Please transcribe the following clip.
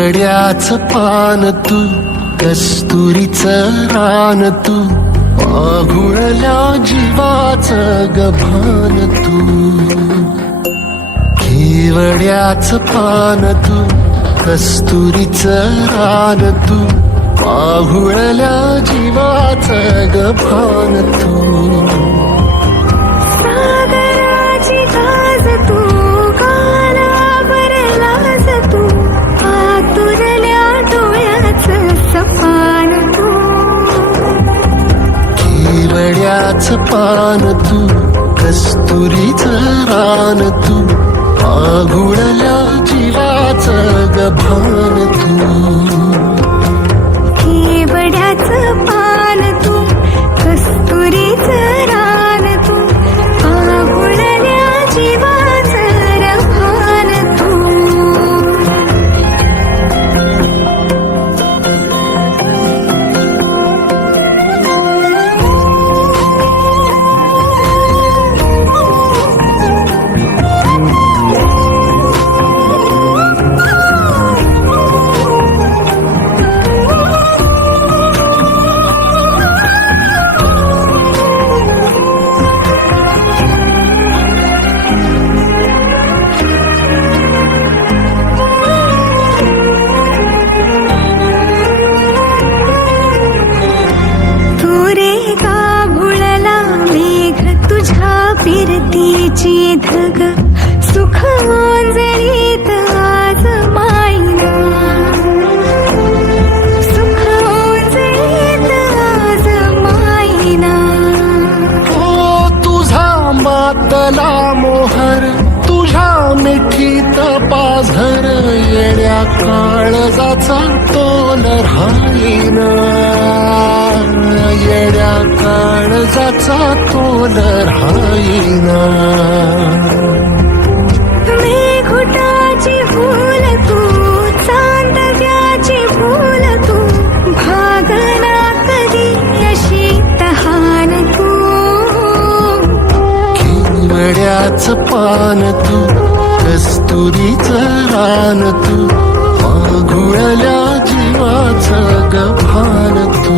केवड्याच पान तू, कस्तुरीचं रान तू, पाघुळल्या जीवाचं गभान तू. केवड्याच पान तू, कस्तुरीचं रान तू, पाघुळल्या जीवाचं गभान तू. सागराची गाज तू, गालावरलाज तू, आतुरल्या डोळ्याचं सपान तू. केवड्याच पान तू, कस्तुरीचं रान तू, पाघुळल्या जीवाचं गभान तू. केवड्याचं पान तू, कस्तुरीचं रान तू, पाघुळल्या जीवाचं रभान तू. फिरतीची धग सुख ओंजळीत आज मायना, सुख ओंजळीत आज मायना. ओ तुझा मातला मोहर, तुझ्या मिठीत पाझर, येड्या काळजाचा तोल राहीना, येड्या काळजाचा तोल राहीना. मेघुटाची फूल तू, चांदव्याची फूल तू, भागना कधी अशी तहान तू. केवड्याच पान तू, कस्तुरीचं रान तू, पाघुळल्या जीवाचं गभान तू.